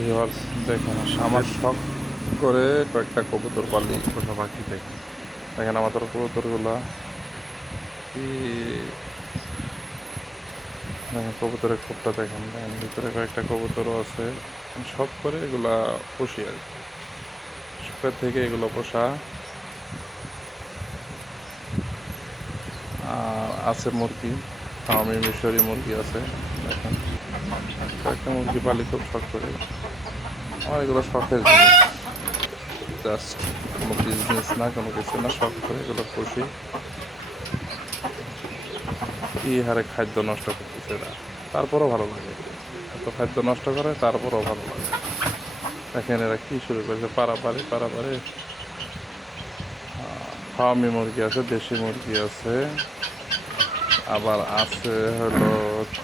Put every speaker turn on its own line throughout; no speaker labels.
Viewers দেখুন আমার শখ করে কয়েকটা কবুতর পালি পোষা পাখি দেখেন দেখেন আমাদের কবুতরগুলো। দেখেন কবুতরের খোপটা দেখেন দেখেন ভিতরে কয়েকটা কবুতরও আছে। শখ করে এগুলা পুষি আর কি। শখের থেকে এগুলো পোষা। আছে মুরগি আমি মিশরি মুরগি আছে। দেখেন। কয়েকটা মুরগি পালি খুব শখ করে। আমার এগুলো শখের জাস্ট কোনো বিজনেস না, কোনো কিছু না, শখ করে এগুলো পুষি। কি হারে খাদ্য নষ্ট করতেছে এরা। তারপরও ভালো লাগে। এত খাদ্য নষ্ট করে, তারপরও ভালো লাগে। দেখেন এরা কি শুরু করেছে। পাড়াপাড়ি পাড়াপাড়ি ফার্মি মুরগি আছে, দেশি মুরগি আছে। আবার আছে হলো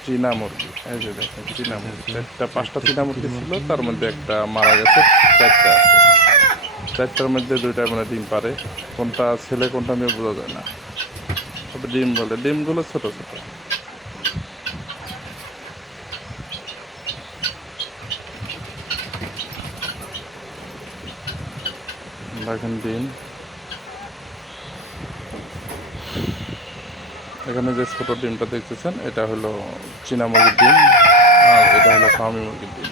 চীনা মুরগি এই যে দেখেন চীনা মুরগি চারটা, পাঁচটা চীনা মুরগি ছিল, তার মধ্যে একটা মারা গেছে, চারটা আছে। চারটার মধ্যে দুইটা মানে ডিম পারে। কোনটা ছেলে, কোনটা মেয়ে বোঝা যায় না। তবে ডিম বলে। ডিমগুলো ছোট ছোট। দেখেন ডিম। এখানে যে ছোট ডিমটা দেখতেছেন, এটা হলো চীনা মুরগির ডিম, আর এটা হলো ফার্মি মুরগির ডিম।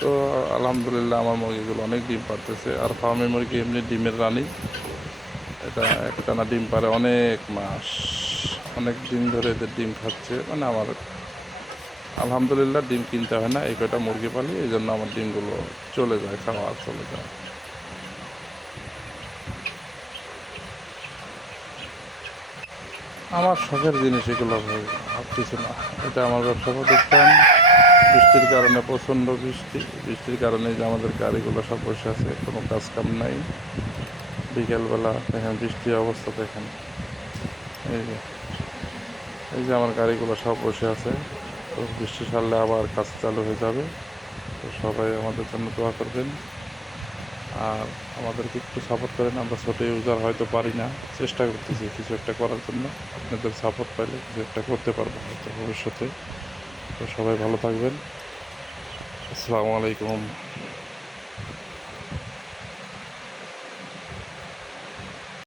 তো আলহামদুলিল্লাহ আমার মুরগিগুলো অনেক ডিম পারতেছে, আর ফার্মি মুরগি এমনি ডিমের রানী। এটা একটানা ডিম পারে অনেক মাস, অনেক দিন ধরে এদের ডিম খাচ্ছে। মানে আমার আলহামদুলিল্লাহ ডিম কিনতে হয় না, এই কয়টা মুরগি পালি, এই জন্য আমার ডিমগুলো চলে যায়, খাওয়া চলে যায়। আমার শখের জিনিস এগুলো ভাই আর কিছু না। এটা আমার ব্যবসা প্রতিষ্ঠান, বৃষ্টির কারণে প্রচণ্ড বৃষ্টি, বৃষ্টির কারণে যে আমাদের গাড়িগুলো সব বসে আছে, কোনো কাজ কাম নাই। বিকেলবেলা দেখেন বৃষ্টির অবস্থা দেখেন। এই যে এই যে আমার গাড়িগুলো সব বসে আছে, তো বৃষ্টি সারলে আবার কাজ চালু হয়ে যাবে। তো সবাই আমাদের জন্য দোয়া করবেন। আর আমাদেরকে একটু সাপোর্ট করেন, আমরা ছোটো ইউজার হয়তো পারি না। চেষ্টা করতেছি কিছু একটা করার জন্য। আপনাদের সাপোর্ট পাইলে কিছু একটা করতে পারব হয়তো ভবিষ্যতে। তো সবাই ভালো থাকবেন। আসসালামু আলাইকুম।